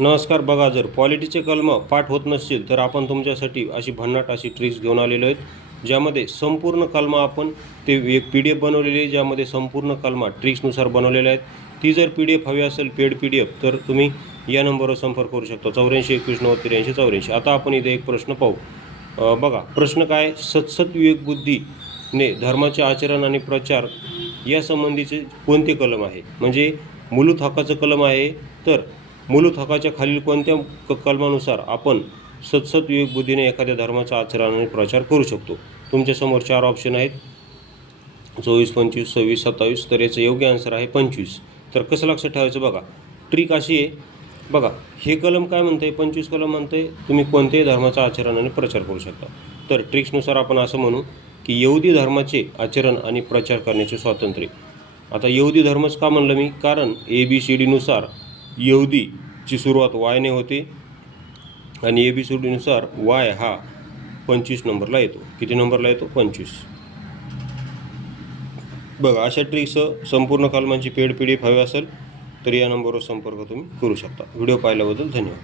नमस्कार. बघा, जर पॉलिटीचे कलम पाठ होत नसतील तर आपण तुमच्यासाठी अशी भन्नाट अशी ट्रिक्स घेऊन आलेलो आहेत, ज्यामध्ये संपूर्ण कलम आपण ते एक PDF बनवलेली आहे, ज्यामध्ये संपूर्ण कलम ट्रिक्सनुसार बनवलेले आहेत. ती जर PDF हवी असेल पेड PDF तर तुम्ही या नंबरवर संपर्क करू शकता 84 21 90 83 84. आता आपण इथे एक प्रश्न पाहू. बघा, प्रश्न काय? सतसत विवेक बुद्धीने धर्माचे आचरण आणि प्रचार यासंबंधीचे कोणते कलम आहे? म्हणजे मूलभूत हक्काचं कलम आहे. तर मूलभूत हक्काच्या खालील कोणत्या कलमानुसार आपण सतसत विवेक बुद्धीने एखाद्या धर्माचा आचरण आणि प्रचार करू शकतो? तुमच्यासमोर 4 ऑप्शन आहेत, 24 25 26 27. तर याचं योग्य आन्सर आहे 25. तर कसं लक्षात ठेवायचं? बघा, ट्रिक अशी आहे. बघा, हे कलम काय म्हणते? 25 कलम म्हणते तुम्ही कोणत्याही धर्माचा आचरण आणि प्रचार करू शकता. तर ट्रिक्सनुसार आपण असं म्हणू की यहुदी धर्माचे आचरण आणि प्रचार करण्याचे स्वातंत्र्य. आता यहुदी धर्मच का म्हणलं मी? कारण ABCDनुसार यहुदीची सुरुवात वायने होते आणि ABCDनुसार वाय हा 25 नंबरला येतो. किती नंबरला येतो? 25. बघा, अशा ट्रिक्स संपूर्ण कलमांची पेड PDF हवी असेल तर या नंबरवर संपर्क तुम्ही करू शकता. व्हिडिओ पाहिल्याबद्दल धन्यवाद.